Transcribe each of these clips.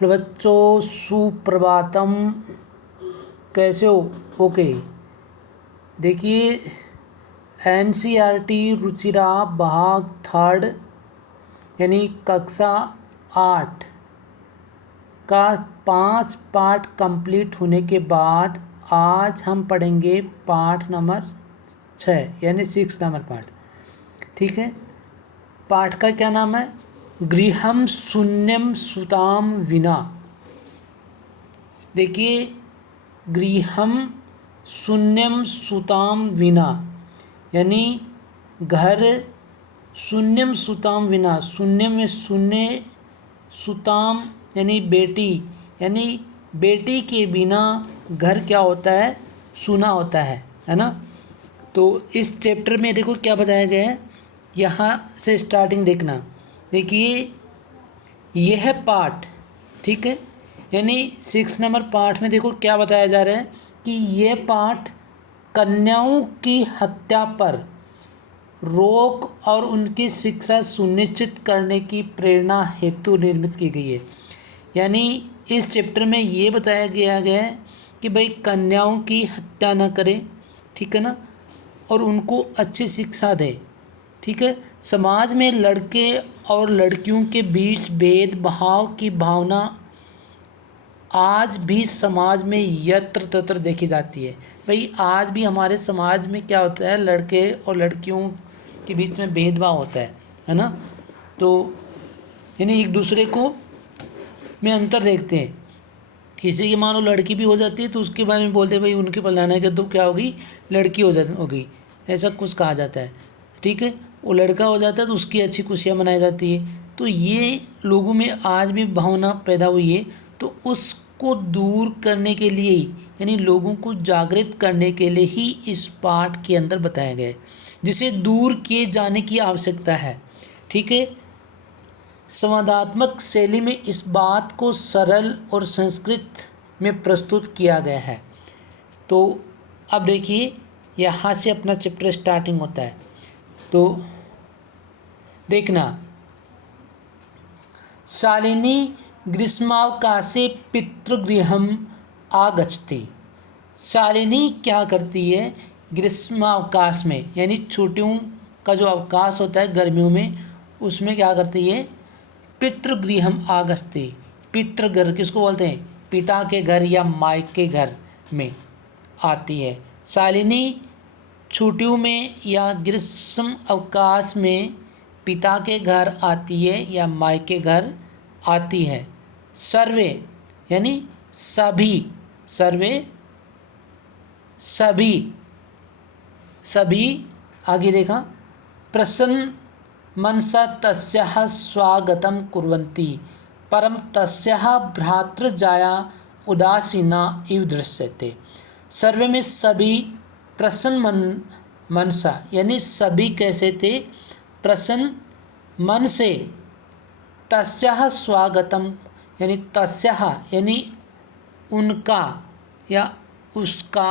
Hello बच्चों, सुप्रभातम। कैसे हो? ओके। देखिए, NCERT रुचिरा भाग थर्ड यानी कक्षा 8 का 5 पार्ट कंप्लीट होने के बाद आज हम पढ़ेंगे पाठ नंबर 6 यानी 6 नंबर पार्ट। ठीक है। पाठ का क्या नाम है? गृहम शून्यम सुताम विना। देखिए, गृहम शून्यम सुताम विना यानी घर शून्यम सुताम विना। शून्य में शून्य, सुताम यानी बेटी, यानी बेटी के बिना घर क्या होता है? सूना होता है ना। तो इस चैप्टर में देखो क्या बताया गया है, यहाँ से स्टार्टिंग देखना। देखिए, यह पाठ, ठीक है, यानी 6 नंबर पाठ में देखो क्या बताया जा रहा है कि यह पाठ कन्याओं की हत्या पर रोक और उनकी शिक्षा सुनिश्चित करने की प्रेरणा हेतु निर्मित की गई है। यानी इस चैप्टर में ये बताया गया है कि भाई कन्याओं की हत्या न करें, ठीक है ना, और उनको अच्छी शिक्षा दें। ठीक है। समाज में लड़के और लड़कियों के बीच भेदभाव की भावना आज भी समाज में यत्र तत्र देखी जाती है। भाई आज भी हमारे समाज में क्या होता है, लड़के और लड़कियों के बीच में भेदभाव होता है ना। तो यानी एक दूसरे को में अंतर देखते हैं। किसी की मानो लड़की भी हो जाती है तो उसके बारे में बोलते हैं भाई उनके फलाना के तो क्या होगी, लड़की होगी, ऐसा कुछ कहा जाता है। ठीक है। वो लड़का हो जाता है तो उसकी अच्छी खुशियाँ मनाई जाती है। तो ये लोगों में आज भी भावना पैदा हुई है। तो उसको दूर करने के लिए यानी लोगों को जागृत करने के लिए ही इस पाठ के अंदर बताया गया है, जिसे दूर किए जाने की आवश्यकता है। ठीक है। संवादात्मक शैली में इस बात को सरल और संस्कृत में प्रस्तुत किया गया है। तो अब देखिए, यहाँ से अपना चैप्टर स्टार्टिंग होता है। तो देखना, शालिनी ग्रीष्मावकाशे पितृगृहम आगच्छति। शालिनी क्या करती है ग्रीष्मावकाश में, यानी छुट्टियों का जो अवकाश होता है गर्मियों में, उसमें क्या करती है? पितृगृहम आगच्छति। पितृगृह किसको बोलते हैं? पिता के घर या मायके के घर में आती है। शालिनी छुट्टियों में या ग्रीष्म अवकाश में पिता के घर आती है या मायके घर आती है। सर्वे यानी सभी, सर्वे सभी, सभी आगे देखा, प्रसन्न मनसा तस्याः स्वागतं कुर्वन्ति परं तस्याः भ्रातृजाया उदासीना इव दृश्यते। सर्वे में सभी, प्रसन्न मनसा यानी सभी कैसे थे? प्रसन्न मन से, तस्याः स्वागतम यानी तस्याः यानी उनका या उसका,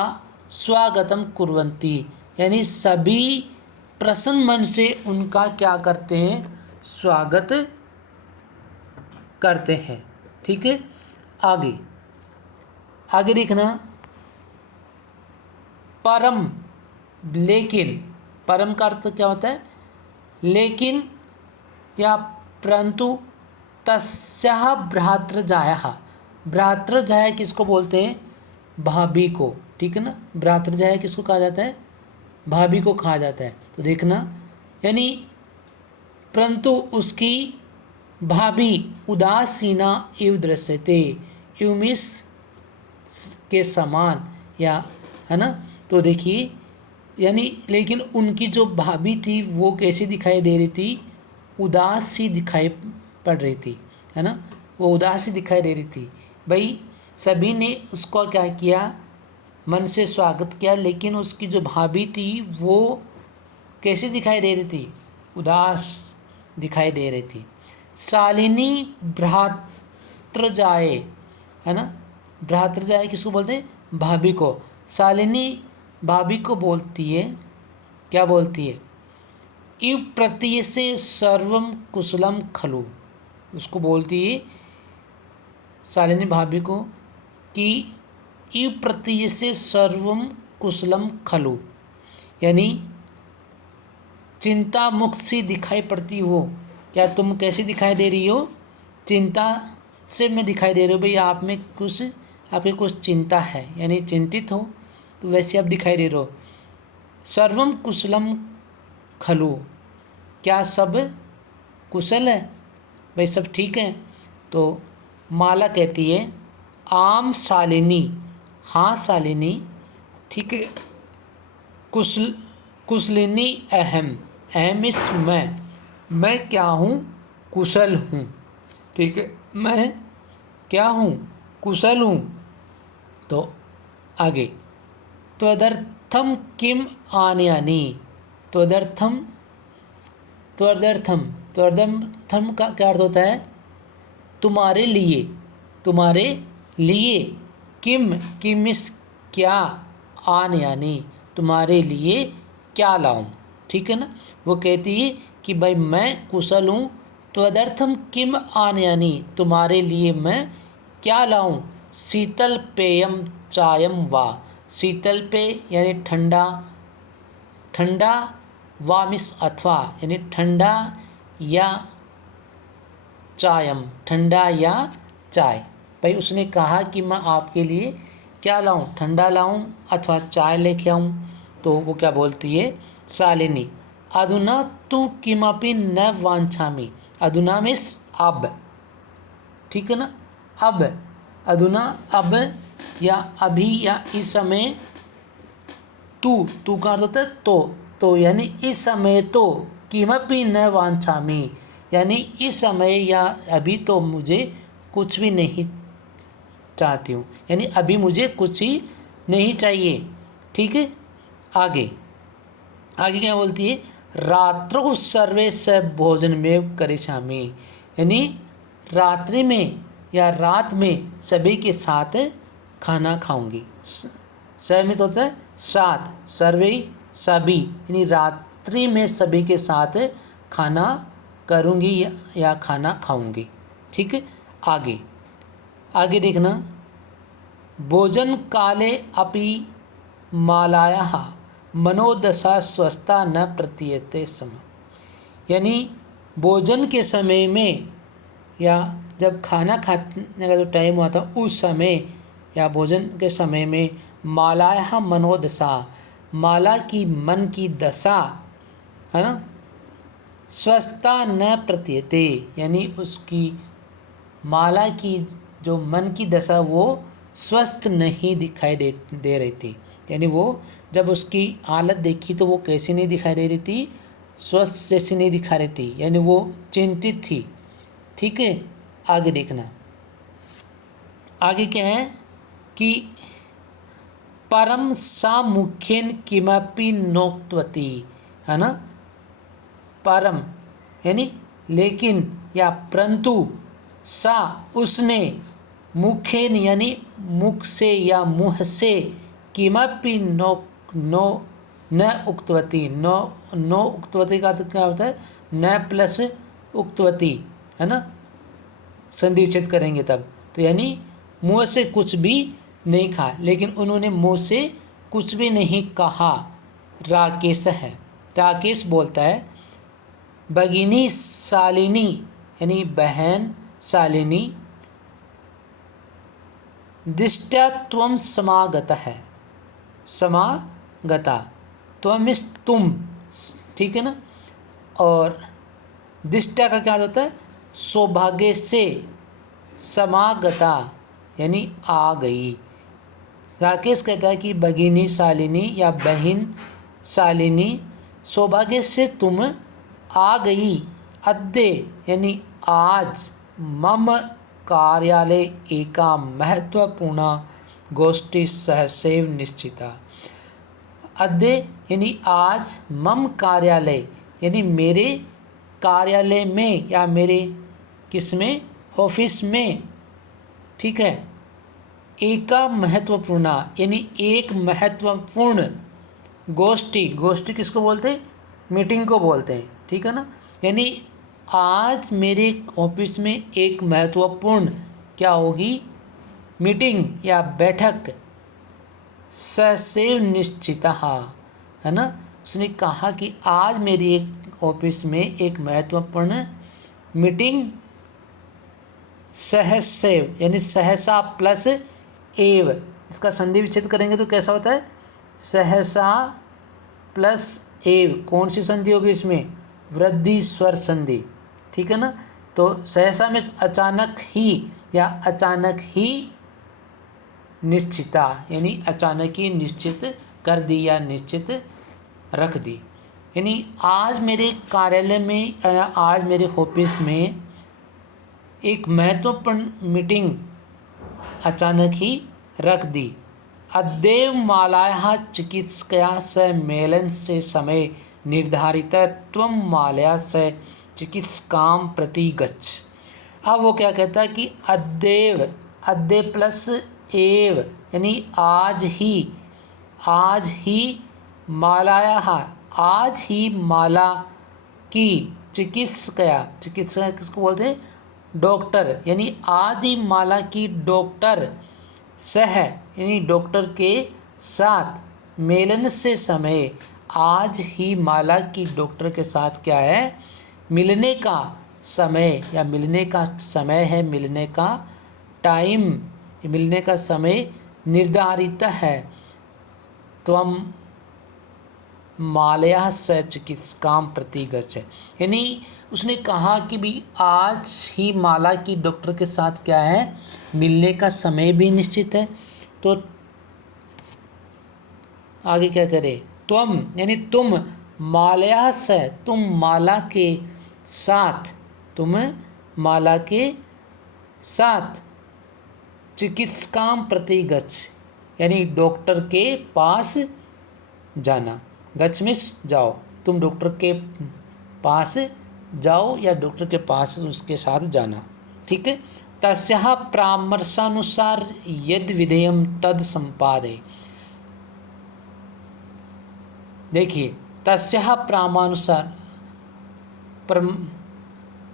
स्वागतम कुर्वन्ति यानी सभी प्रसन्न मन से उनका क्या करते हैं? स्वागत करते हैं। ठीक है। आगे आगे देखना, परम, लेकिन, परम का अर्थ क्या होता है? लेकिन या परंतु, तस्याः भ्रातृजायाः, भ्रातृजाया किसको बोलते हैं? भाभी को। ठीक है ना। भ्रातृजाया किसको कहा जाता है? भाभी को कहा जाता है। तो देखना, यानी परंतु उसकी भाभी उदासीना इव दृश्यते, इव मीन्स के समान, या है ना। तो देखिए, यानी लेकिन उनकी जो भाभी थी वो कैसी दिखाई दे रही थी? उदास सी दिखाई पड़ रही थी, है ना। वो उदास सी दिखाई दे रही थी। भाई सभी ने उसको क्या किया? मन से स्वागत किया, लेकिन उसकी जो भाभी थी वो कैसी दिखाई दे रही थी? उदास दिखाई दे रही थी। शालिनी भ्रातृजाए, है ना। भ्रातृजाए किसको बोलते हैं? भाभी को। शालिनी भाभी को बोलती है, क्या बोलती है? इव प्रतीयसे सर्वम कुशलम खलु, उसको बोलती है शालिनी भाभी को कि इव प्रतीयसे सर्वम कुशलम खलु, यानी चिंता मुक्त सी दिखाई पड़ती हो। क्या तुम कैसी दिखाई दे रही हो? चिंता से मैं दिखाई दे रही हूँ, भाई आप में कुछ, आपके कुछ चिंता है, यानी चिंतित हो, तो वैसे आप दिखाई दे रहे हो। सर्वम कुशलम खलु, क्या सब कुशल है, भाई सब ठीक है? तो माला कहती है आम शालिनी, हाँ शालिनी, ठीक है। कुशल कुशलिनी अहम, अहम इस मैं क्या हूँ? कुशल हूँ, ठीक है, मैं क्या हूँ? कुशल हूँ। तो आगे त्वदर्थम किम आनयानि, त्वदर्थम, त्वदर्थम, त्वदर्थम का क्या अर्थ होता है? तुम्हारे लिए, तुम्हारे लिए, किम, किमिस क्या, आनयानि तुम्हारे लिए क्या लाऊं, ठीक है ना। वो कहती है कि भाई मैं कुशल हूँ, त्वदर्थम किम आनयानि तुम्हारे लिए मैं क्या लाऊं? शीतल पेयम चायम वा, शीतल पेय यानी ठंडा, ठंडा वामिस अथवा यानी ठंडा या चायम, ठंडा या चाय। भाई उसने कहा कि मैं आपके लिए क्या लाऊं? ठंडा लाऊं अथवा चाय लेके आऊं। तो वो क्या बोलती है शालिनी, अधुना तू किमपि न वांछामि, अधुना मीन्स अब, ठीक है ना। अब, अधुना अब, या अभी, या इस समय, तू का अर्थ होता है तो यानी इस समय तो, किमपि न वांछामि यानी इस समय या अभी तो मुझे कुछ भी नहीं चाहती हूँ, यानी अभी मुझे कुछ ही नहीं चाहिए, ठीक है। आगे आगे क्या बोलती है? रात्रौ सर्वे स भोजन में करिष्यामि, यानी रात्रि में या रात में सभी के साथ खाना खाऊंगी। स में तो होता है साथ, सर्वे सभी, यानी रात्रि में सभी के साथ खाना करूंगी या खाना खाऊंगी, ठीक है। आगे आगे देखना, भोजन काले अपि मालायाः मनोदशा स्वस्था न प्रतीयते स्म, यानी भोजन के समय में या जब खाना खाने का जो टाइम हुआ था उस समय या भोजन के समय में मालायाः मनोदशा, माला की मन की दशा है ना, स्वस्था न प्रतीयते, यानी उसकी माला की जो मन की दशा वो स्वस्थ नहीं दिखाई दे रही थी, यानी वो जब उसकी हालत देखी तो वो कैसी नहीं दिखाई दे रही थी? स्वस्थ जैसी नहीं दिखा रही थी, यानी वो चिंतित थी, ठीक है। आगे देखना, आगे क्या है कि परम सा मुखेन किमपि नोक्तवती, है ना। परम यानी लेकिन या परंतु, सा उसने, मुखेन यानी मुख से या मुँह से, किमपि नो न उक्तवती, नो उक्तवती का अर्थ क्या होता है? न प्लस उक्तवती, है ना, संधि विच्छेद करेंगे तब, तो यानी मुँह से कुछ भी नहीं कहा, लेकिन उन्होंने मुँह से कुछ भी नहीं कहा। राकेश है, राकेश बोलता है भगिनी शालिनी यानी बहन शालिनी, दृष्टा त्वम समागता है, समागता, त्वम मीन्स तुम, ठीक है ना। और दृष्टा का क्या अर्थ होता है? सौभाग्य से, समागता यानी आ गई। राकेश कहता है कि भगिनी शालिनी या बहन शालिनी, सौभाग्य से तुम आ गई, अद्य यानी आज, मम कार्यालय एका महत्वपूर्ण गोष्ठी सहसैव निश्चिता, अद्य यानी आज, मम कार्यालय यानी मेरे कार्यालय में या मेरे किस में, ऑफिस में, ठीक है, एका महत्वपूर्ण यानी एक महत्वपूर्ण गोष्ठी, गोष्ठी किसको बोलते हैं? मीटिंग को बोलते हैं, ठीक है ना। यानी आज मेरे ऑफिस में एक महत्वपूर्ण क्या होगी, मीटिंग या बैठक ससेव निश्चितः, है ना। उसने कहा कि आज मेरी एक ऑफिस में एक महत्वपूर्ण मीटिंग सहसेव यानी सहसा प्लस एव, इसका संधि विच्छेद करेंगे तो कैसा होता है, सहसा प्लस एव। कौन सी संधि होगी इसमें, वृद्धि स्वर संधि, ठीक है ना। तो सहसा में अचानक ही या अचानक ही निश्चिता यानी अचानक ही निश्चित कर दी या निश्चित रख दी। यानी आज मेरे कार्यालय में आज मेरे ऑफिस में एक महत्वपूर्ण मीटिंग अचानक ही रख दी। अद्यैव मालायाः चिकित्सकया स मेलन से समय निर्धारित त्वं मालया से चिकित्सकां प्रति गच्छ। अब वो क्या कहता है कि अद्यैव, अद्यैव प्लस एव यानी आज ही मालायाः, आज ही माला की चिकित्सकया, चिकित्सक किसको बोलते हैं, डॉक्टर, यानी आज ही माला की डॉक्टर सह यानी डॉक्टर के साथ, मेलन से समय, आज ही माला की डॉक्टर के साथ क्या है, मिलने का समय या मिलने का समय है, मिलने का टाइम, मिलने का समय निर्धारित है। त्वं मालया स चिकित्सकां प्रति गच्छ, यानी उसने कहा कि भी आज ही माला की डॉक्टर के साथ क्या है, मिलने का समय भी निश्चित है। तो आगे क्या करे, त्वम यानी तुम, मालया से तुम माला के साथ, तुम माला के साथ, चिकित्सकां प्रति गच्छ यानी डॉक्टर के पास जाना। गच्छ मिस जाओ, तुम डॉक्टर के पास जाओ या डॉक्टर के पास उसके साथ जाना, ठीक है। तस्याः परामर्शानुसार यद विधेयम तद संपादे। देखिए, तस्याः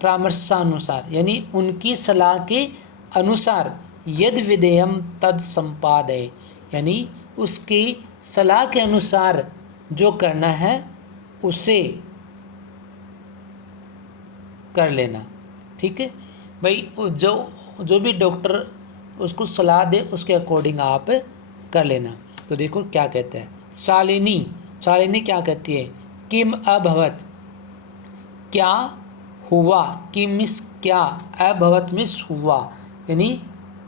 परामर्शानुसार यानी उनकी सलाह के अनुसार, यद विधेयम तद संपादे यानी उसकी सलाह के अनुसार जो करना है उसे कर लेना, ठीक है भाई। जो भी डॉक्टर उसको सलाह दे उसके अकॉर्डिंग आप कर लेना। तो देखो क्या कहता है, शालिनी क्या कहती है, किम अभवत, क्या हुआ, किम मिस क्या, अभवत मिस हुआ, यानी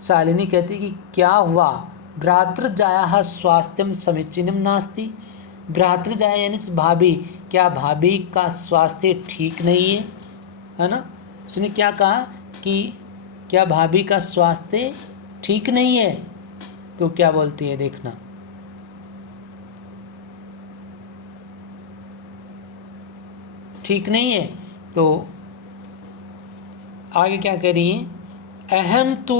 शालिनी कहती है कि क्या हुआ, भ्रातृजायाः स्वास्थ्यं समीचीनं नास्ति, भ्रातृजाया यानी भाभी, क्या भाभी का स्वास्थ्य ठीक नहीं है ना। उसने क्या कहा कि क्या भाभी का स्वास्थ्य ठीक नहीं है, तो क्या बोलती है देखना, ठीक नहीं है। तो आगे क्या कह रही है, अहम तो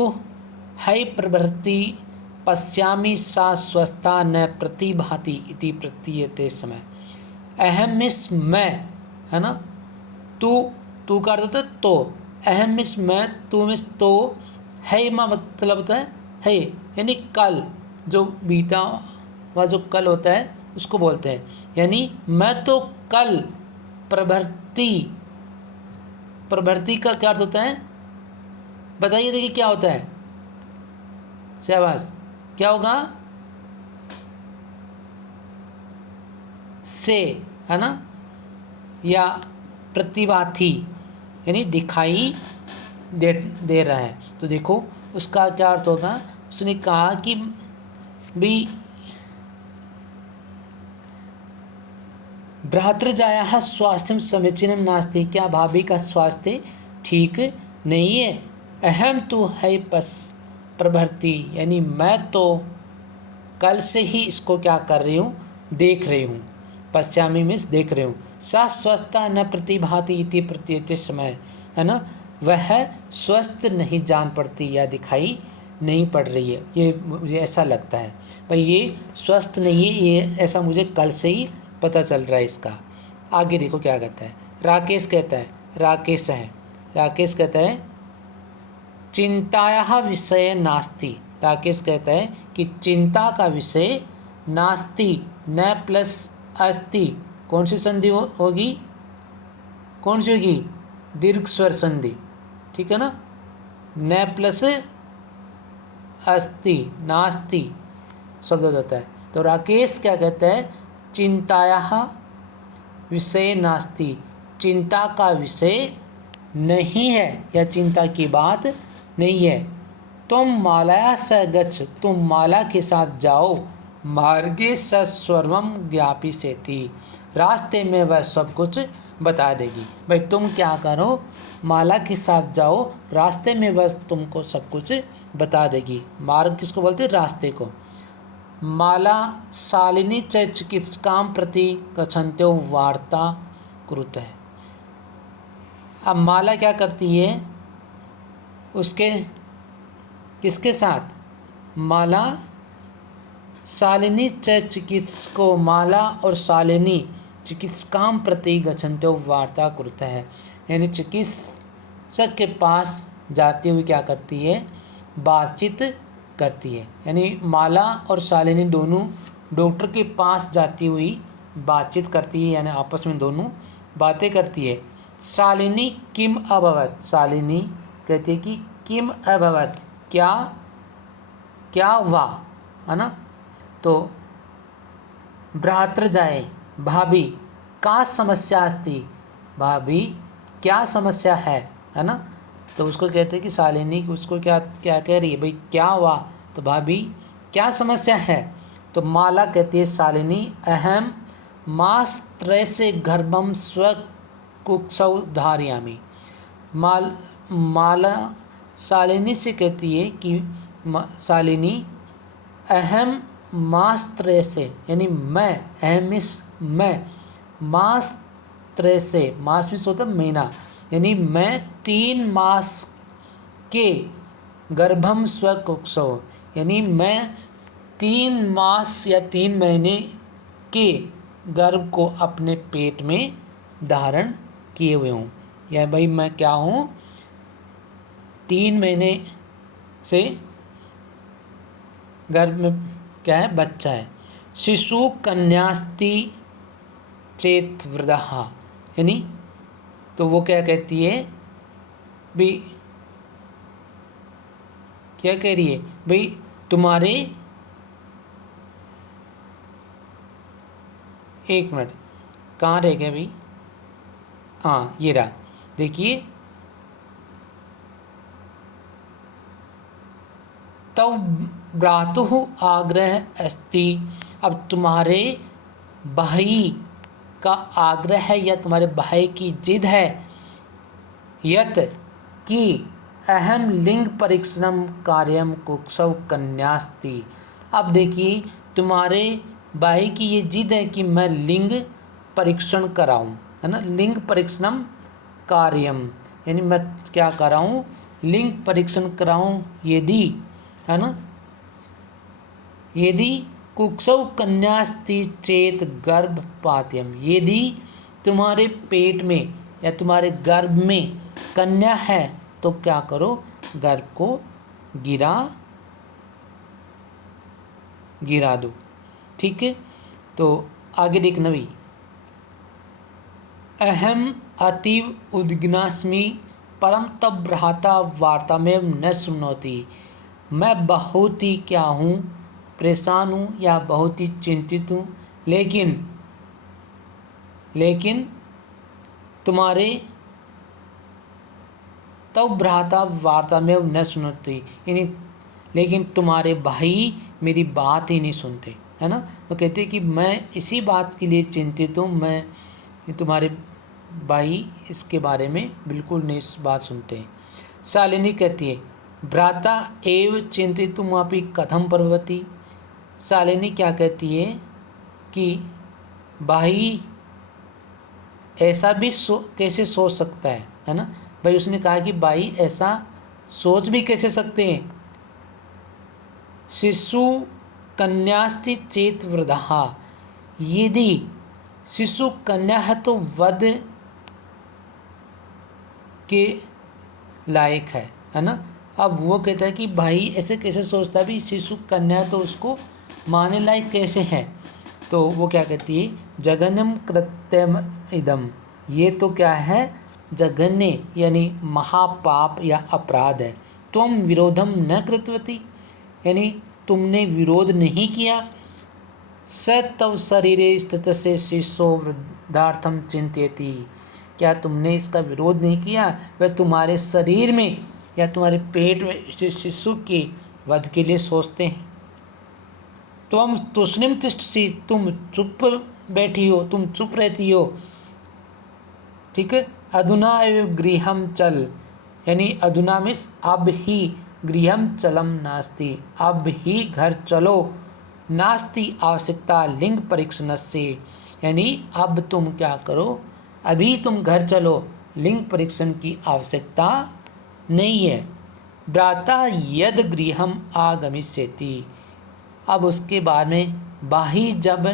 है प्रभृति पश्यामि सा स्वस्था न प्रतिभाति इति प्रतीयते समय। अहम मिस मैं, है ना, तू कर देता तो, अहम मिस मैं, तू मिस तो, है मा मतलब होता है यानी कल, जो बीता हुआ जो कल होता है उसको बोलते हैं। यानी मैं तो कल प्रभृति का क्या अर्थ होता है, बताइए, देखिए क्या होता है, शाबाश, क्या होगा, से, है ना, या प्रतिभा थी यानी दिखाई दे रहा है। तो देखो उसका क्या अर्थ होगा, उसने कहा कि भी भ्रातृजायाः स्वास्थ्यं समीचीनं नास्ति, क्या भाभी का स्वास्थ्य ठीक नहीं है। अहम तो है प्रभृति यानी मैं तो कल से ही इसको क्या कर रही हूँ, देख रही हूँ, पश्चामी मीन्स देख रही हूँ, सा स्वस्था न प्रतिभाति इति प्रतीयते समय, है ना, वह स्वस्थ नहीं जान पड़ती या दिखाई नहीं पड़ रही है, ये मुझे ऐसा लगता है भाई, ये स्वस्थ नहीं है, ये ऐसा मुझे कल से ही पता चल रहा है इसका। आगे देखो क्या कहता है, राकेश कहता है, राकेश कहता है चिंतायाः विषय नास्ति। राकेश कहता है कि चिंता का विषय नास्ति, न प्लस अस्ति। कौन सी संधि होगी? कौन सी होगी? दीर्घ स्वर संधि, ठीक है ना। न प्लस अस्ति, नास्ति शब्द हो जाता है। तो राकेश क्या कहता है? चिंतायाः विषय नास्ति, चिंता का विषय नहीं है या चिंता की बात नहीं है। तुम मालाया स गच्छ, तुम माला के साथ जाओ, मार्गे स सर्वम ज्ञापिसेति, रास्ते में वह सब कुछ बता देगी। भाई तुम क्या करो? माला के साथ जाओ, रास्ते में वह तुमको सब कुछ बता देगी। मार्ग किसको बोलते हैं? रास्ते को। माला शालिनी च चिकित्सकां प्रति गच्छन्त्यो वार्ता कुरुते है। अब माला क्या करती है? उसके किसके साथ? माला शालिनी च चिकित्सको, माला और शालिनी चिकित्सकां प्रति गच्छन्त्यो वार्ता कुरुते है, यानी चिकित्सक के पास जाते हुए क्या करती है? बातचीत करती है। यानी माला और शालिनी दोनों डॉक्टर के पास जाती हुई बातचीत करती है, यानी आपस में दोनों बातें करती है। शालिनी किम अभवत, शालिनी कहती है कि किम अभवत, क्या क्या हुआ, है ना। तो भ्रातृजाए, भाभी का समस्या अस्ति, भाभी क्या समस्या है ना। तो उसको कहते हैं कि शालिनी उसको क्या क्या कह रही है? भाई क्या हुआ? तो भाभी क्या समस्या है? तो माला कहती है शालिनी अहम मास्त्र से गर्भम स्व कुक्षौ धारयामी। माला शालिनी से कहती है कि शालिनी अहम मास्त्र से, यानी मैं, अहम इस मैं, मास्त्र से, मास में होता महीना, यानी मैं 3 मास के गर्भम स्वकुक्षो, यानी मैं 3 मास या 3 महीने के गर्भ को अपने पेट में धारण किए हुए हूँ। या भाई मैं क्या हूँ? 3 महीने से गर्भ में क्या है? बच्चा है। शिशु कन्यास्ति चेत वृद्धा, यानी तो वो क्या कहती है? भाई क्या कह रही है? भाई तुम्हारे, एक मिनट, कहाँ रह गया भाई? हाँ ये रहा, देखिए। तब भ्रातुः आग्रह अस्ति, अब तुम्हारे भाई का आग्रह है या तुम्हारे भाई की जिद है, यत कि अहम लिंग परीक्षणम कार्यम कुक्षौ कन्यास्ति। अब देखिए तुम्हारे भाई की ये जिद है कि मैं लिंग परीक्षण कराऊं, है ना। लिंग परीक्षणम कार्यम, यानी मैं क्या कराऊं? लिंग परीक्षण कराऊं, यदि, है ना, यदि कुक्षौ कन्यास्ति चेत गर्भपात्यम, यदि तुम्हारे पेट में या तुम्हारे गर्भ में कन्या है तो क्या करो? गर्भ को गिरा दो, ठीक है। तो आगे देखना भी, अहम अतीव उद्विग्नास्मि परम तब भ्राता वार्ता में न सुनोती, मैं बहुत ही क्या हूँ? परेशान हूँ या बहुत ही चिंतित हूँ, लेकिन तुम्हारे तब भ्राता वार्ता में न सुनती, यानी लेकिन तुम्हारे भाई मेरी बात ही नहीं सुनते, है ना। वो कहते हैं कि मैं इसी बात के लिए चिंतित हूँ, मैं तुम्हारे भाई इसके बारे में बिल्कुल नहीं बात सुनते। शालिनी कहती है भ्राता एव चिंतितुमपि कथम प्रभवति, शालिनी क्या कहती है कि भाई ऐसा भी कैसे सोच सकता है ना। भाई उसने कहा कि भाई ऐसा सोच भी कैसे सकते हैं। शिशु कन्यास्ति चेत वृद्धा, यदि शिशु कन्या है तो वध के लायक है ना। अब वो कहता है कि भाई ऐसे कैसे सोचता है, भी शिशु कन्या तो उसको माने लायक कैसे है। तो वो क्या कहती है, जघन्यम कृत्यम इदम, ये तो क्या है, जघन्य यानी महापाप या अपराध है। तुम विरोधम न कृतवती, यानी तुमने विरोध नहीं किया। स तव शरीरे स्थित से शिशो वृद्धार्थम चिंत्यति, क्या तुमने इसका विरोध नहीं किया, वह तुम्हारे शरीर में या तुम्हारे पेट में शिशु के वध के लिए सोचते हैं। तुम तुष्णिम तिष्ठसी, तुम चुप बैठी हो, तुम चुप रहती हो। ठीक है। अधुना एव गृहम चल, यानी अधुना मिस अब ही, गृहम चलम नास्ति, अब ही घर चलो, नास्ति आवश्यकता लिंग परीक्षण से, यानी अब तुम क्या करो, अभी तुम घर चलो, लिंग परीक्षण की आवश्यकता नहीं है। भ्राता यद गृहम आगमिष्यति, अब उसके बाद में बाही जब,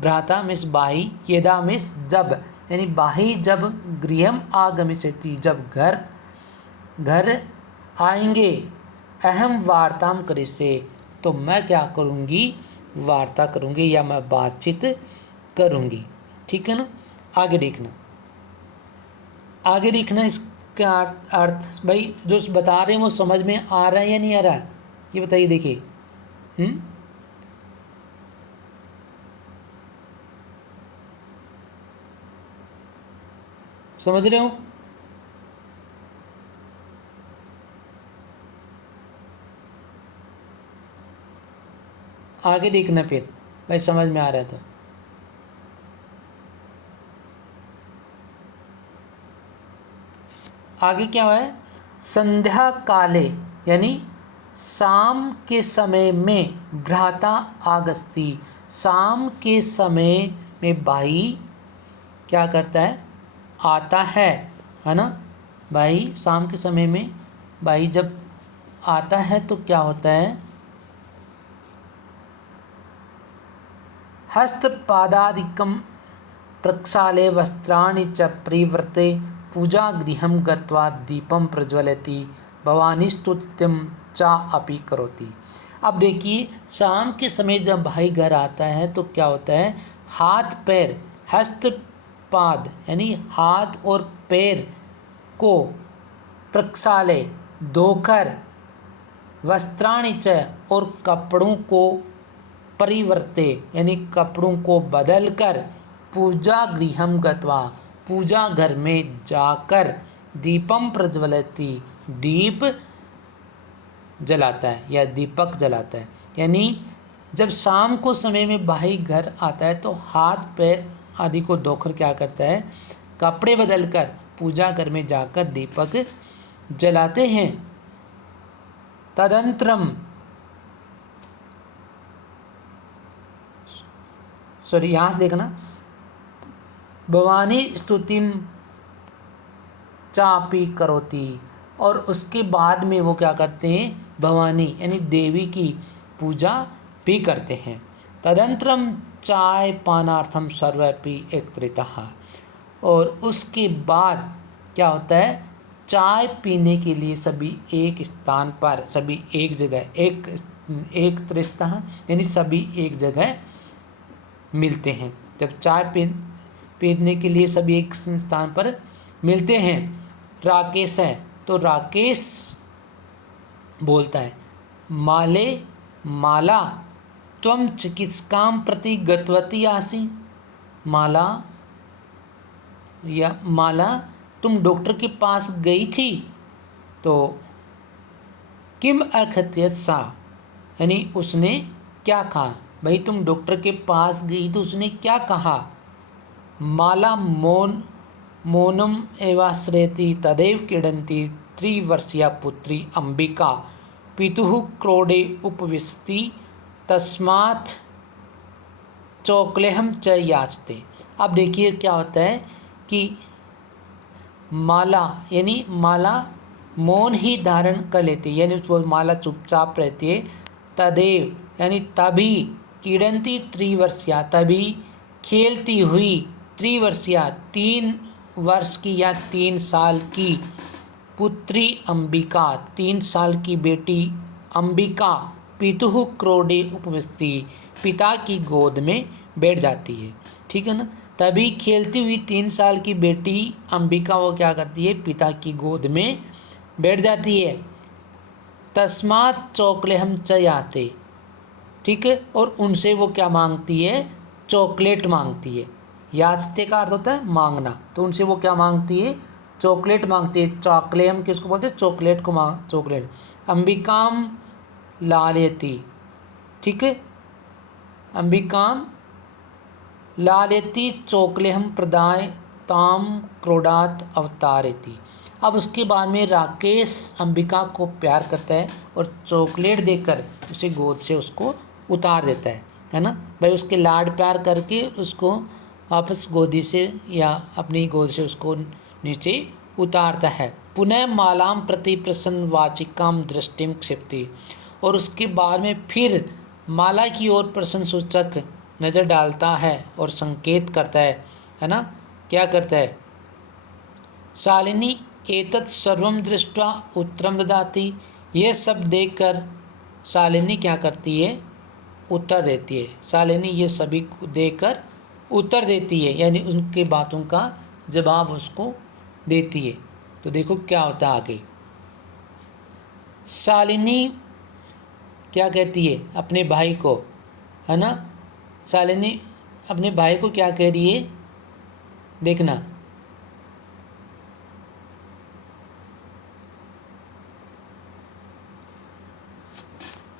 भ्राता मिस बाही, यदा मिस जब, यानी बाही जब, गृहम आगमिष्यति जब घर आएंगे, अहम वार्ताम करिष्ये, तो मैं क्या करूँगी, वार्ता करूँगी या मैं बातचीत करूँगी। ठीक है ना। आगे देखना इसका अर्थ भाई जो बता रहे हैं वो समझ में आ रहा है या नहीं आ रहा है, ये बताइए। देखिए समझ रहे हो। आगे देखना फिर भाई समझ में आ रहा है तो। आगे क्या हुआ है, संध्या काले, यानी शाम के समय में, भ्राता आगस्ती, शाम के समय में भाई क्या करता है, आता है ना। भाई शाम के समय में भाई जब आता है तो क्या होता है, हस्तपादादिकं प्रक्षाल्य वस्त्राणि च परिवृते पूजागृहं गत्वा दीपं प्रज्वलति भवानीस्तुत्यं चा अपि करोति। अब देखिए शाम के समय जब भाई घर आता है तो क्या होता है, हाथ पैर, हस्तपाद यानी हाथ और पैर को प्रक्षाल्य धोकर, वस्त्राणि च और कपड़ों को, परिवर्ते यानी कपड़ों को बदलकर, पूजा गृहम गत्वा पूजा घर में जाकर, दीपम प्रज्वलति दीप जलाता है या दीपक जलाता है। यानी जब शाम को समय में भाई घर आता है तो हाथ पैर आदि को धोकर क्या करता है, कपड़े बदलकर पूजा घर में जाकर दीपक जलाते हैं। तदंतरम, सॉरी यहाँ से देखना, भवानी स्तुतिम चापी करोति, और उसके बाद में वो क्या करते हैं, भवानी यानी देवी की पूजा भी करते हैं। तदंतरम चाय पानार्थम सर्वपि एकत्रितः, और उसके बाद क्या होता है, चाय पीने के लिए सभी एक स्थान पर, सभी एक जगह, एक त्रिस्तः यानी सभी एक जगह मिलते हैं। जब चाय पीने के लिए सभी एक स्थान पर मिलते हैं। राकेश है तो राकेश बोलता है, माले माला त्वं चिकित्सकां प्रति गतवती आसी, माला या माला तुम डॉक्टर के पास गई थी, तो किम अखत्यत सा, यानी उसने क्या कहा, भाई तुम डॉक्टर के पास गई तो उसने क्या कहा। माला मौनम एवाश्रयति तदेव क्रीडन्ति त्रिवर्षीया पुत्री अंबिका पितुः क्रोडे उपविशति तस्मात् चौकलेहम च याचते। अब देखिए क्या होता है कि माला यानी माला मौन ही धारण कर लेती है, यानी वो माला चुपचाप रहती है। तदेव यानी तभी, क्रीडन्ति त्रिवर्षीया तभी, खेलती हुई, त्रिवर्षीया 3 वर्ष की या 3 साल की, पुत्री अंबिका, 3 साल की बेटी अंबिका, पितुः क्रोडे उपविशति, पिता की गोद में बैठ जाती है। ठीक है ना। तभी खेलती हुई 3 साल की बेटी अंबिका वो क्या करती है, पिता की गोद में बैठ जाती है। तस्मात् चॉकलेहम च याते, ठीक है, और उनसे वो क्या मांगती है, चॉकलेट मांगती है। याचते का अर्थ होता है मांगना, तो उनसे वो क्या मांगती है, चॉकलेट मांगती है। चॉकलेम किसको बोलते हैं, चॉकलेट को चॉकलेट। अंबिकाम लालयति, ठीक है, अंबिकाम लालयति चोकलेहम प्रदाय ताम क्रोडात अवतारेति। अब उसके बाद में राकेश अंबिका को प्यार करता है और चॉकलेट देकर उसे गोद से उसको उतार देता है ना। भाई उसके लाड प्यार करके उसको वापस गोदी से या अपनी गोद से उसको नीचे उतारता है। पुनः मालाम प्रति प्रसन्न वाचिकाम दृष्टिम क्षिप्ति, और उसके बाद में फिर माला की ओर प्रसन्न सूचक नज़र डालता है और संकेत करता है ना। क्या करता है, शालिनी एतत् सर्वम दृष्ट्वा उत्तरम ददाति, यह सब देखकर शालिनी क्या करती है, उत्तर देती है। शालिनी ये सभी देकर उत्तर देती है, यानी उनके बातों का जवाब उसको देती है। तो देखो क्या होता है आगे। शालिनी क्या कहती है अपने भाई को, है ना। शालिनी अपने भाई को क्या कह रही है, देखना।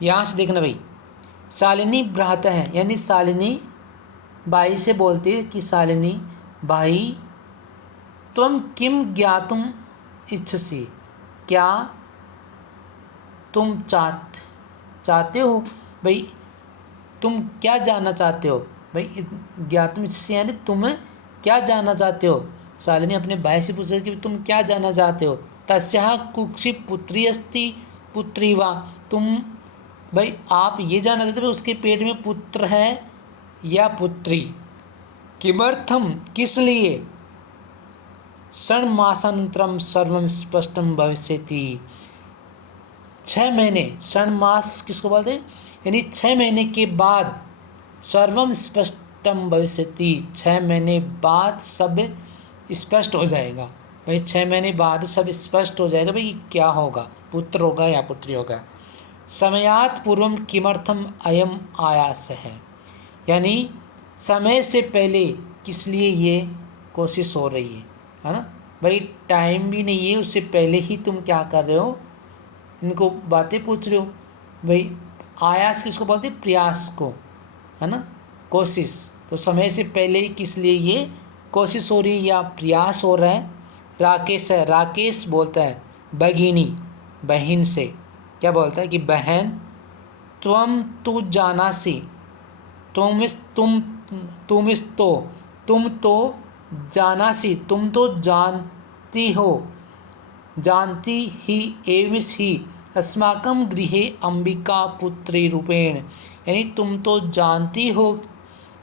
यहाँ से देखना भाई। शालिनी भ्राता है, यानी शालिनी भाई से बोलती है कि शालिनी भाई तुम किम ज्ञातुम इच्छसि, क्या तुम चाहते हो भाई, तुम क्या जानना चाहते हो भाई। ज्ञातुम इच्छसि यानी तुम क्या जानना चाहते हो। शालिनी अपने भाई से पूछ रही कि तुम क्या जानना चाहते हो। तस्याः कुक्षि पुत्री अस्ति पुत्री वा, तुम भाई आप ये जानना चाहते हो उसके पेट में पुत्र है या पुत्री। किमर्थम किस लिए, षण्मासानन्तरं सर्वं स्पष्टं भविष्यति, 6 महीने, षण्मास किसको बोलते हैं, यानी 6 महीने के बाद सर्वम स्पष्टम भविष्यति, 6 महीने बाद सब स्पष्ट हो जाएगा। भाई 6 महीने बाद सब स्पष्ट हो जाएगा भाई क्या होगा, पुत्र होगा या पुत्री होगा। समयात् पूर्वम किमर्थम अयम आयास है, यानी समय से पहले किस लिए ये कोशिश हो रही है ना। भाई टाइम भी नहीं है, उससे पहले ही तुम क्या कर रहे हो, इनको बातें पूछ रहे हो। भाई आयास किसको बोलते हैं, प्रयास को, है ना, कोशिश। तो समय से पहले ही किस लिए ये कोशिश हो रही है या प्रयास हो रहा है। राकेश है, राकेश बोलता है भगिनी, बहन से क्या बोलता है कि बहन, त्वम तु जानासी, तुम तो जानासी, तुम तो जानती हो, जानती ही एवं ही अस्माकं गृहे अंबिका पुत्री रूपेण, यानी तुम तो जानती हो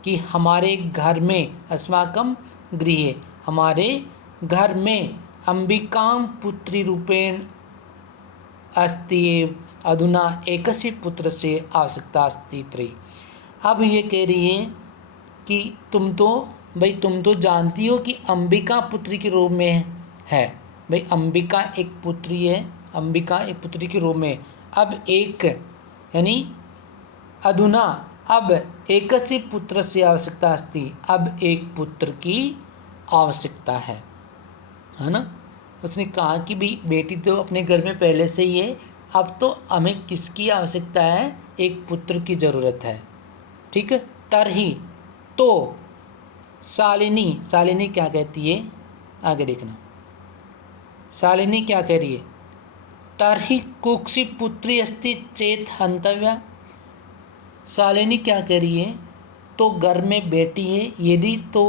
कि हमारे घर में, अस्माकं गृहे हमारे घर में, अंबिकां पुत्री रूपेण अस्ति एव अधुना एकस्य पुत्र से आवश्यकता अस्ति त्रयी। अब ये कह रही है कि तुम तो जानती हो कि अंबिका पुत्री के रूप में है। भाई अंबिका एक पुत्री है, अंबिका एक पुत्री के रूप में। अब एक यानी अधुना, अब एकस्य पुत्र से आवश्यकता अस्ति, अब एक पुत्र की आवश्यकता है ना। उसने कहा कि भाई बेटी तो अपने घर में पहले से ही है, अब तो हमें किसकी आवश्यकता है, एक पुत्र की ज़रूरत है। ठीक है। तरही, तो शालिनी क्या कहती है, आगे देखना। शालिनी क्या कह रही है, तरही कुक्षि पुत्री अस्ति चेत हंतव्या। शालिनी क्या कह रही है, तो घर में बेटी है यदि तो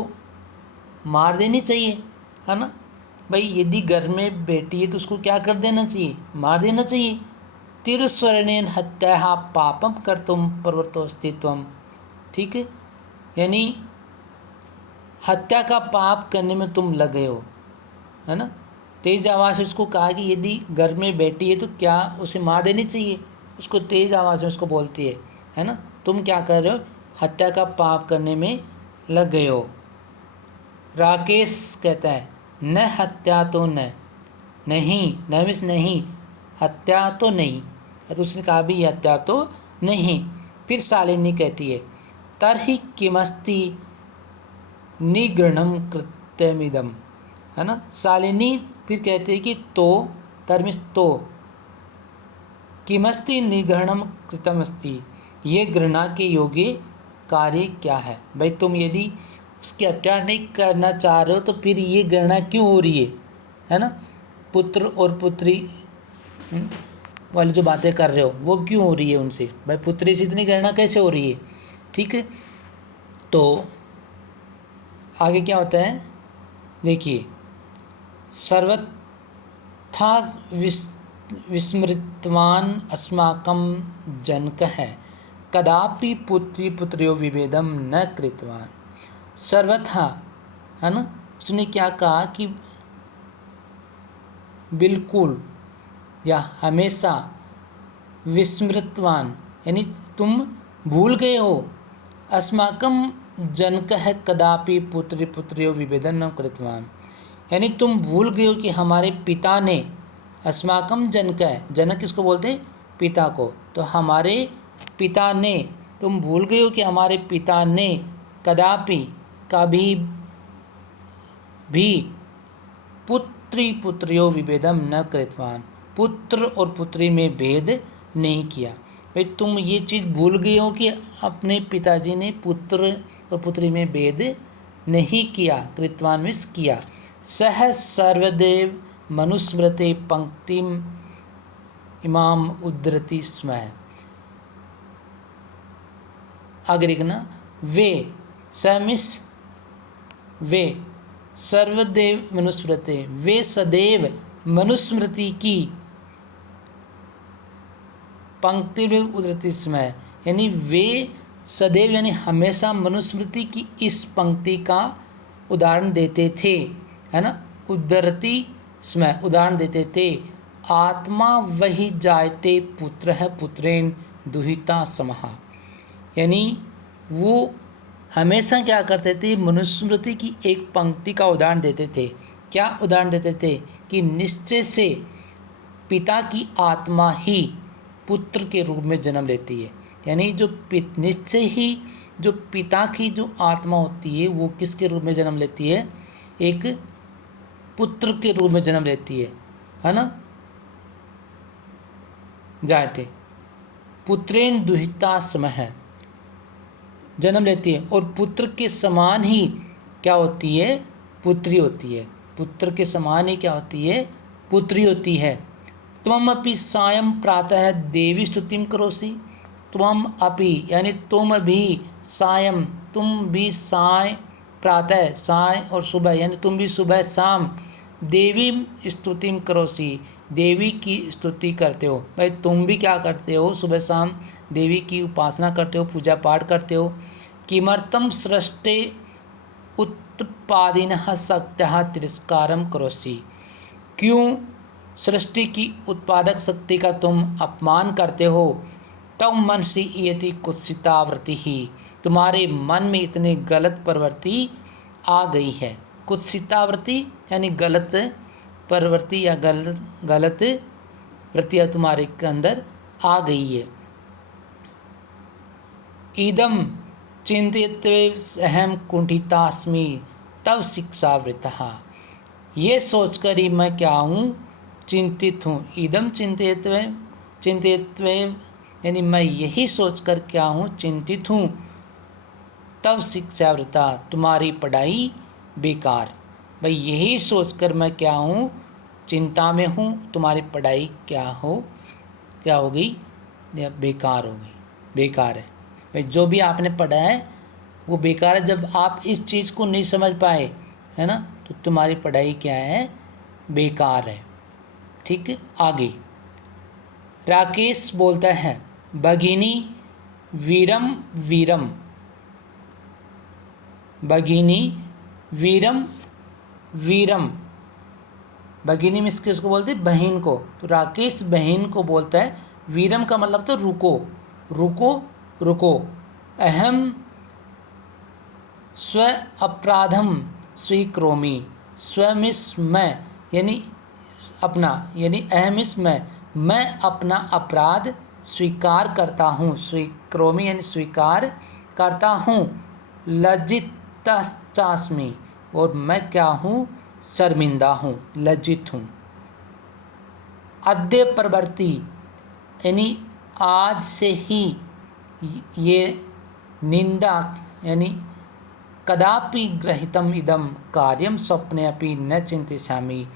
मार देनी चाहिए, है ना। भाई यदि घर में बेटी है तो उसको क्या कर देना चाहिए, मार देना चाहिए। तिरस्वर्णेन हत्या पापम कर्तुम प्रवृत्तोऽस्ति त्वम्, ठीक है, यानी हत्या का पाप करने में तुम लगे हो, है ना। तेज़ आवाज़ से उसको कहा कि यदि घर में बैठी है तो क्या उसे मार देनी चाहिए, उसको तेज़ आवाज़ में उसको बोलती है ना, तुम क्या कर रहे हो, हत्या का पाप करने में लग गए हो। राकेश कहता है न हत्या तो न, नहीं, न मीन्स नहीं, हत्या तो नहीं, तो उसने कहा भी हत्या तो नहीं। फिर शालिनी कहती है तरहि किमस्ति निगृणम कृत्यमिदम, है ना। शालिनी फिर कहते हैं कि तो, तरमिस तो, किमस्ति निगृणम कृतमस्ति, ये घृणा के योग्य कार्य क्या है। भाई तुम यदि उसकी हत्या नहीं करना चाह रहे हो तो फिर ये घृणा क्यों हो रही है ना, पुत्र और पुत्री वाली जो बातें कर रहे हो वो क्यों हो रही है उनसे, भाई पुत्री से इतनी घृणा कैसे हो रही है। ठीक है, तो आगे क्या होता है देखिए, सर्वथा विस्मृतवान अस्माकं जनकः कदापि पुत्री पुत्र्यो विभेदम न कृतवान। सर्वथा, है ना, उसने क्या कहा कि बिल्कुल या हमेशा, विस्मृतवान यानी तुम भूल गए हो, अस्माकं जनकः कदापि पुत्री पुत्र्यो विभेदन न कृतवान, यानी तुम भूल गए हो कि हमारे पिता ने, अस्माकम जनक है, जनक किसको बोलते हैं, पिता को, तो हमारे पिता ने, तुम भूल गए हो कि हमारे पिता ने कदापि, कभी भी, पुत्री पुत्रियों विभेदम न कृतवान, पुत्र और पुत्री में भेद नहीं किया। भाई तुम ये चीज़ भूल गए हो कि अपने पिताजी ने पुत्र और पुत्री में भेद नहीं किया, कृतवान मिस किया। सह सर्वदेव मनुस्मृते पंक्तिम इमाम उद्धरति स्म, आगे लिखना, वे समिस, वे सर्वदेव मनुस्मृते, वे सदैव मनुस्मृति की पंक्ति में उद्धरति स्म, यानी वे सदैव यानी हमेशा मनुस्मृति की इस पंक्ति का उदाहरण देते थे, है ना, उद्धरति स्म, उदाहरण देते थे। आत्मा वही जायते पुत्र है पुत्रेन दुहिता समहा, यानी वो हमेशा क्या करते थे, मनुस्मृति की एक पंक्ति का उदाहरण देते थे। क्या उदाहरण देते थे कि निश्चय से पिता की आत्मा ही पुत्र के रूप में जन्म लेती है, यानी जो निश्चय ही जो पिता की जो आत्मा होती है वो किसके रूप में जन्म लेती है, एक पुत्र के रूप में जन्म लेती है ना। जायते पुत्रेन दुहिता समह, जन्म लेती है, और पुत्र के समान ही क्या होती है, पुत्री होती है, पुत्र के समान ही क्या होती है, पुत्री होती है। त्वम अपि सायं प्रातः देवी स्तुतिम करोसि, त्वम अपि यानी तुम भी, सायं तुम भी, साय प्रातः साय और सुबह यानी तुम भी सुबह शाम, देवी स्तुतिम करोसि देवी की स्तुति करते हो। भाई तुम भी क्या करते हो, सुबह शाम देवी की उपासना करते हो, पूजा पाठ करते हो। किमर्थम सृष्टे उत्पादिनः शक्त्यः तिरस्कारं करोसि, क्यों सृष्टि की उत्पादक शक्ति का तुम अपमान करते हो। तव मनसि इयति कुत्सितावृत्ति ही, तुम्हारे मन में इतने गलत प्रवृत्ति आ गई है। कुत्सितावृत्ति यानी गलत प्रवृत्ति या गलत वृत्तियाँ तुम्हारे के अंदर आ गई है। इदम चिंतित्वे अहम कुंठितास्मि तव शिक्षावृतः, ये सोचकर ही मैं क्या हूँ, चिंतित हूँ। इदम चिंतित्वे यानी मैं यही सोचकर क्या हूँ, चिंतित हूँ। तव शिक्षावृता, तुम्हारी पढ़ाई बेकार। भाई यही सोचकर मैं क्या हूँ, चिंता में हूँ, तुम्हारी पढ़ाई क्या होगी, बेकार होगी, बेकार है। भाई जो भी आपने पढ़ा है वो बेकार है, जब आप इस चीज़ को नहीं समझ पाए, है ना, तो तुम्हारी पढ़ाई क्या है, बेकार है। ठीक है, आगे राकेश बोलता है, भगिनी वीरम वीरम, भगिनी वीरम वीरम भगिनी मीन्स किसको बोलते हैं? बहन को। तो राकेश बहन को बोलता है। वीरम का मतलब तो रुको, रुको, रुको। अहम स्व अपराधम स्वीकरोमि। स्व मीन्स मैं, यानी अपना, यानी अहम मीन्स मैं अपना अपराध स्वीकार करता हूँ। स्वीकरोमि यानी स्वीकार करता हूँ। लज्जितास्मि, और मैं क्या हूँ? शर्मिंदा हूँ, लज्जित हूँ। अद्य प्रवृत्ति यानी आज से ही, ये निंदा यानी कदापि गृहीतम इदम कार्यम स्वप्ने अपि न चिंतिष्यामि,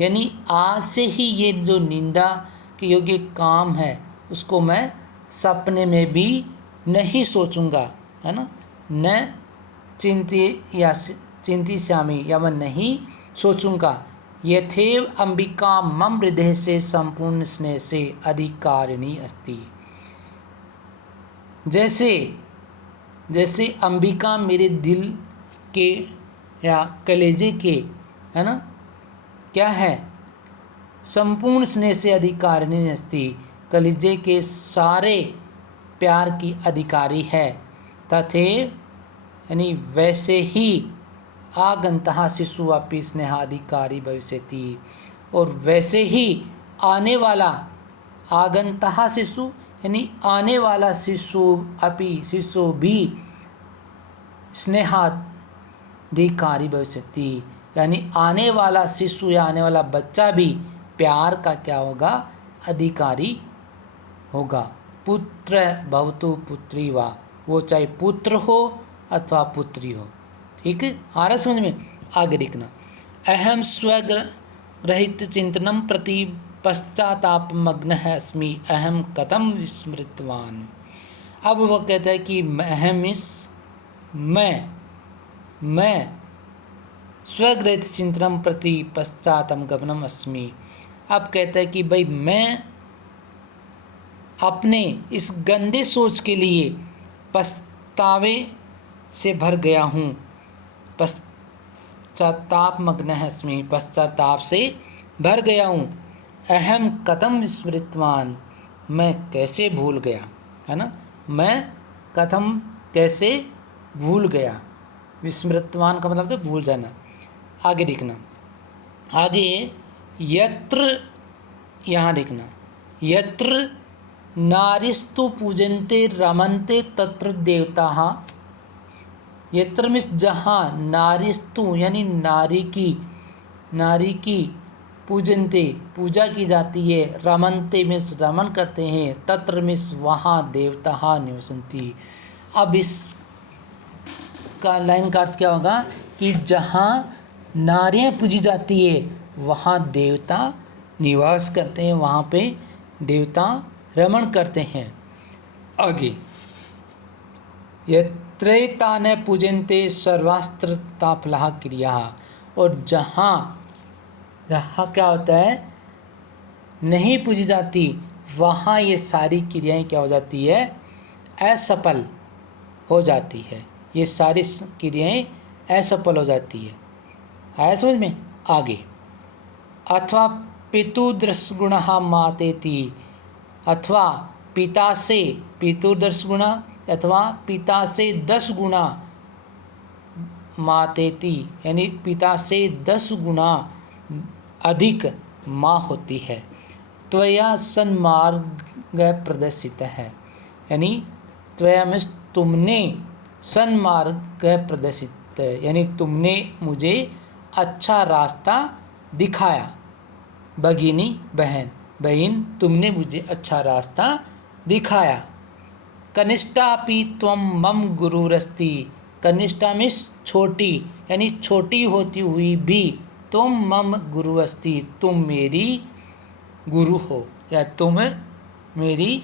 यानी आज से ही ये जो निंदा के योग्य काम है उसको मैं सपने में भी नहीं सोचूंगा, है ना। न चिंतिष्यामि, या मैं नहीं सोचूंगा। यथेव अंबिका मम हृदय से संपूर्ण स्नेह से अधिकारिणी अस्ति। जैसे जैसे अंबिका मेरे दिल के या कलेजे के, है ना, क्या है? संपूर्ण स्नेह से अधिकारिणी अस्ति, कलेजे के सारे प्यार की अधिकारी है। तथैव यानी वैसे ही आगंतः शिशु अपि स्नेहाधिकारी भविष्यति, और वैसे ही आने वाला आगंतः शिशु यानी आने वाला शिशु अपि शिशु भी स्नेहाधिकारी भविष्यति, यानी आने वाला शिशु या आने वाला बच्चा भी प्यार का क्या होगा? अधिकारी होगा। पुत्र भवतु पुत्री वा, वो चाहे पुत्र हो अथवा पुत्री हो। ठीक है, आ रहा समझ में? आगे देखना। अहम स्वग्रहित चिंतनम प्रति पश्चातापमग्न अस्मि, अहम कथम विस्मृतवान। अब वो कहता है कि अहम इस मैं स्वग्रहित चिंतनम प्रति पश्चातम गमनम अस्मि। अब कहता है कि भाई मैं अपने इस गंदे सोच के लिए पछतावे से भर गया हूँ। पश्चाताप मग्न अस्मि, पश्चाताप से भर गया हूँ। अहम कथम विस्मृतवान, मैं कैसे भूल गया, है ना। मैं कथम कैसे भूल गया, विस्मृतवान का मतलब तो भूल जाना। आगे देखना, आगे यत्र, यहाँ देखना, यत्र नारिस्तु पूजन्ते रमन्ते तत्र देवताः। यत्र मीन्स जहाँ, नारिस्तु यानी नारी की पूजन्ते पूजा की जाती है, रमन्ते मीन्स रमन करते हैं, तत्र मीन्स वहाँ, देवताः निवसन्ति। अब इस का लाइन का अर्थ क्या होगा कि जहाँ नारियाँ पूजी जाती है वहाँ देवता निवास करते हैं, वहाँ पे देवता रमण करते हैं। आगे यत्रैतान पूजन्ते सर्वास्त्रताफलाः क्रिया, और जहाँ क्या होता है नहीं पूजी जाती वहाँ ये सारी क्रियाएं क्या हो जाती है? असफल हो जाती है। ये सारी क्रियाएं असफल हो जाती है। आया समझ में? आगे अथवा पितुदृश गुण मातेति, अथवा पिता से पितुदृश गुण अथवा पिता से 10 गुना मातेति, यानी पिता से 10 गुना अधिक माँ होती है। त्वया सन्मार्ग प्रदर्शित है, यानी त्वया में तुमने सन्मार्ग प्रदर्शित, यानी तुमने मुझे अच्छा रास्ता दिखाया। भगिनी बहन तुमने मुझे अच्छा रास्ता दिखाया। कनिष्ठापि त्वं मम गुरुरस्ति, कनिष्ठा मीन्स छोटी, यानी छोटी होती हुई भी तुम मम गुरु अस्ति, तुम मेरी गुरु हो, या तुम मेरी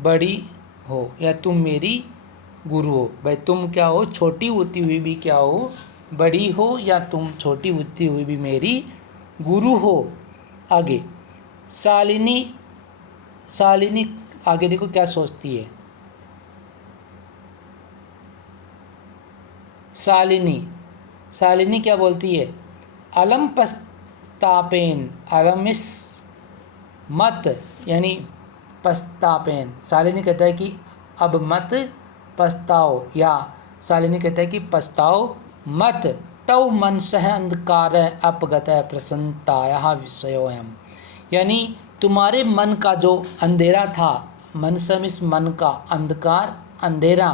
बड़ी हो, या तुम मेरी गुरु हो। भाई तुम क्या हो? छोटी होती हुई भी क्या हो? बड़ी हो, या तुम छोटी होती हुई भी मेरी गुरु हो। आगे शालिनी आगे देखो क्या सोचती है। शालिनी क्या बोलती है? अलम पस्तापेन, अरमिस मत यानी पस्तापेन। शालिनी कहता है कि अब मत पछताओ, या शालिनी कहता है कि पछताओ मत। तव मनसः अंधकार अपगत प्रसन्नताया विषयोऽयम्, यानी तुम्हारे मन का जो अंधेरा था, मनसः मीन्स मन का, अंधकार अंधेरा,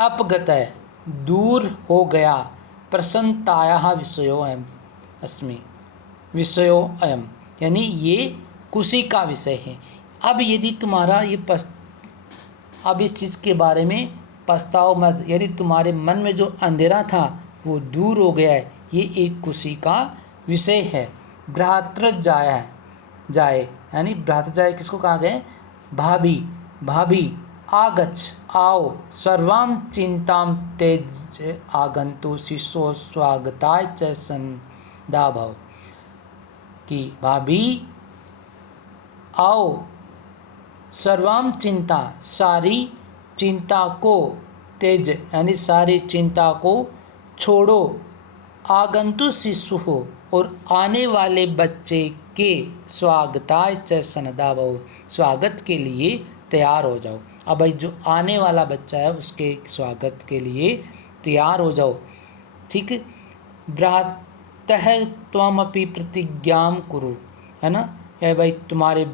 अपगत दूर हो गया, प्रसन्नताया विषयोऽयम् अस्मि, विषयोऽयम् यानी ये खुशी का विषय है। अब यदि तुम्हारा ये अब इस चीज़ के बारे में पछताओ मत, यानी तुम्हारे मन में जो अंधेरा था वो दूर हो गया है, ये एक खुशी का विषय है। भ्रातृजाय जाए यानी भ्रातृजाय किसको कहा गया? भाभी, भाभी आगच्छ आओ, सर्वां चिंतां त्यज आगन्तु शिशो स्वागताय च सन्दा भव, कि भाभी आओ, सर्वाम चिंता सारी चिंता को, तेज यानी सारी चिंता को छोड़ो, आगंतु शिशु हो और आने वाले बच्चे के स्वागताय च सनदा भव, स्वागत के लिए तैयार हो जाओ। अब भाई जो आने वाला बच्चा है उसके स्वागत के लिए तैयार हो जाओ, ठीक। भ्रातः त्वमपि प्रतिज्ञां कुरु, है ना, या भाई तुम्हारे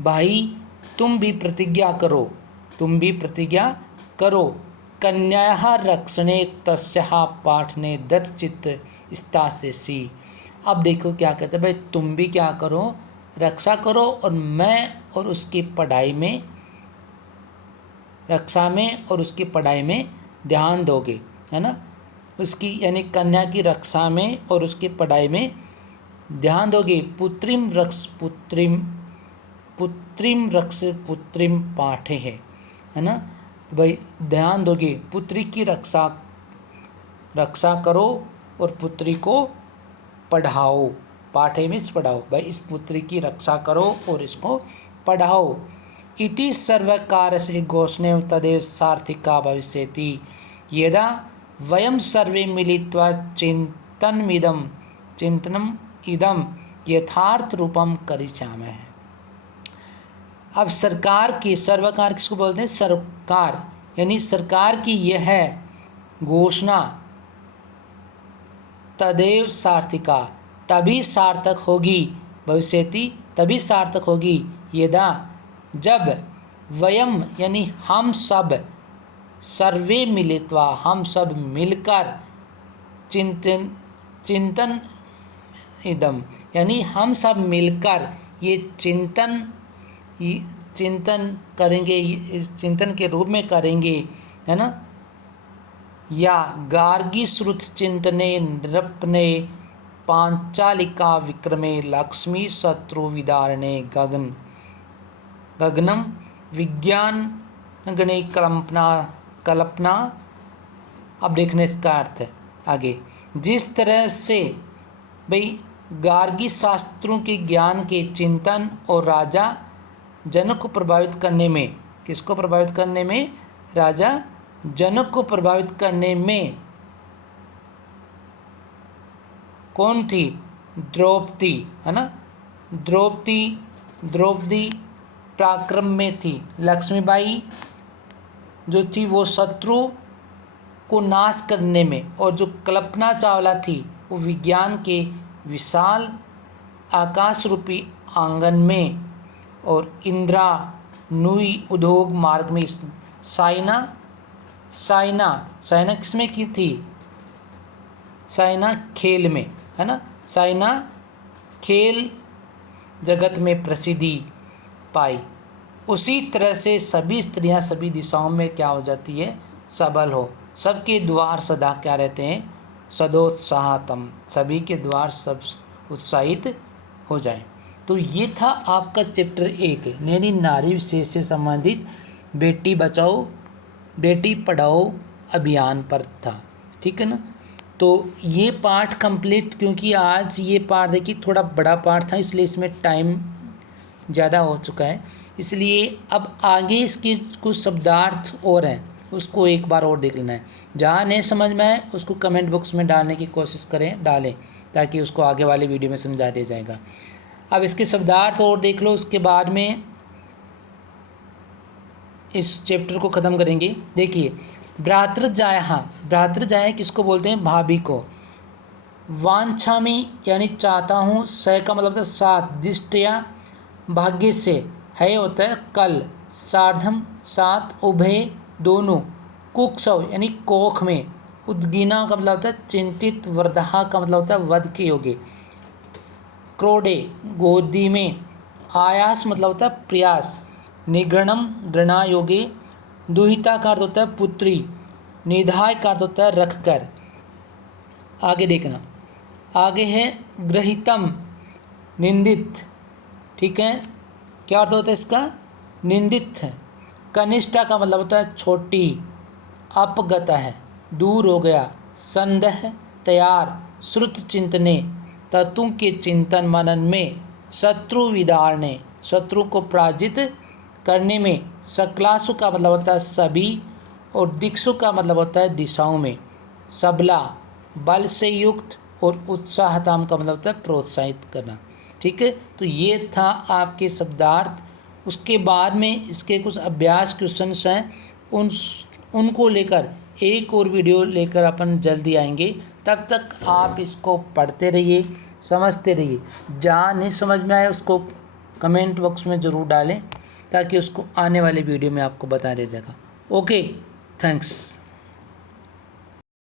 भाई तुम भी प्रतिज्ञा करो, तुम भी प्रतिज्ञा करो। कन्यायाः रक्षणे तस्याः पाठने दत्तचित्त स्थास्यसि। अब देखो क्या कहते हैं भाई, तुम भी क्या करो, रक्षा करो, और मैं और उसकी पढ़ाई में, रक्षा में और उसकी पढ़ाई में ध्यान दोगे, है ना, उसकी यानी कन्या की रक्षा में और उसकी पढ़ाई में ध्यान दोगे। पुत्रिम रक्ष पुत्रिम, पुत्रिम रक्ष पुत्रिम पाठे है ना, तो भाई ध्यान दोगे, पुत्री की रक्षा करो और पुत्री को पढ़ाओ। पाठे मीन्स पढ़ाओ, भाई इस पुत्री की रक्षा करो और इसको पढ़ाओ। इति सर्वकारस्य घोषणे तदेव सार्थिका भविष्यति, यदा वयं सर्वे मिलित्वा चिंतनम इदम यथार्थ रूपम करिष्यामः। अब सरकार की, सर्वकार किसको बोलते हैं? सरकार, यानी सरकार की यह घोषणा तदेव सार्थिका, तभी सार्थक होगी, भविष्यति तभी सार्थक होगी, यदा जब वयम यानी हम सब, सर्वे मिलित्वा हम सब मिलकर, चिंतन इदम यानी हम सब मिलकर ये चिंतन करेंगे, चिंतन के रूप में करेंगे, है ना। या गार्गी श्रुत चिंतने नृपने पांचालिका विक्रमे लक्ष्मी शत्रु विदारणे गगनम विज्ञान गणे कल्पना। अब देखने इसका अर्थ है आगे, जिस तरह से भाई गार्गी शास्त्रों के ज्ञान के चिंतन और राजा जनक को प्रभावित करने में, किसको प्रभावित करने में? राजा जनक को प्रभावित करने में कौन थी? द्रौपदी, है ना, द्रौपदी पराक्रम में थी। लक्ष्मीबाई जो थी वो शत्रु को नाश करने में, और जो कल्पना चावला थी वो विज्ञान के विशाल आकाश रूपी आंगन में, और इंदिरा नुई उद्योग मार्ग में। साइना किसमें की थी? साइना खेल में, है ना, साइना खेल जगत में प्रसिद्धि पाई। उसी तरह से सभी स्त्रियां सभी दिशाओं में क्या हो जाती है? सबल हो। सबके द्वार सदा क्या रहते हैं? सदोत्साहतम, सभी के द्वार सब उत्साहित हो जाएं। तो ये था आपका चैप्टर 1 यानी नारी विशेष से संबंधित बेटी बचाओ बेटी पढ़ाओ अभियान पर था, ठीक है ना। तो ये पार्ट कंप्लीट, क्योंकि आज ये पार्ट देखिए थोड़ा बड़ा पार्ट था, इसलिए इसमें टाइम ज़्यादा हो चुका है, इसलिए अब आगे इसके कुछ शब्दार्थ और हैं, उसको एक बार और देख लेना है। जहाँ नहीं समझ में आए उसको कमेंट बॉक्स में डालने की कोशिश करें, डालें। ताकि उसको आगे वाले वीडियो में समझा दिया जाएगा। अब इसके शब्दार्थ और देख लो, उसके बाद में इस चैप्टर को ख़त्म करेंगे। देखिए, भ्रातृजायः, भ्रातृजायः किसको बोलते हैं? भाभी को। वांछामि यानी चाहता हूँ, स का मतलब होता है साथ, दिष्टया भाग्य से, है होता है कल, सार्धम साथ, उभय दोनों, कुक्षौ यानी कोख में, उद्गीना का मतलब होता है चिंतित, वर्धहा का मतलब होता है वध के योग्य, क्रोडे गोदी में, आयास मतलब होता है प्रयास, निगृणम घृणा योगे, दुहिता का अर्थ होता है पुत्री, निधाय का अर्थ होता है रख कर। आगे देखना, आगे है गृहीतम, निंदित, ठीक है, क्या अर्थ होता है इसका? निंदित है। कनिष्ठा का मतलब होता है छोटी, अपगत है, दूर हो गया, संदेह तैयार, श्रुत चिंतने, तत्वों के चिंतन मनन में, शत्रु विदारणे, शत्रु को पराजित करने में, सकलासु का मतलब होता है सभी, और दिक्षु का मतलब होता है दिशाओं में, सबला बल से युक्त, और उत्साहताम का मतलब होता है प्रोत्साहित करना। ठीक है, तो ये था आपके शब्दार्थ। उसके बाद में इसके कुछ अभ्यास क्वेश्चंस हैं, उनको लेकर एक और वीडियो लेकर अपन जल्दी आएंगे। तब तक आप इसको पढ़ते रहिए, समझते रहिए। जहाँ नहीं समझ में आए उसको कमेंट बॉक्स में ज़रूर डालें, ताकि उसको आने वाले वीडियो में आपको बता दिया जाएगा। Okay, thanks.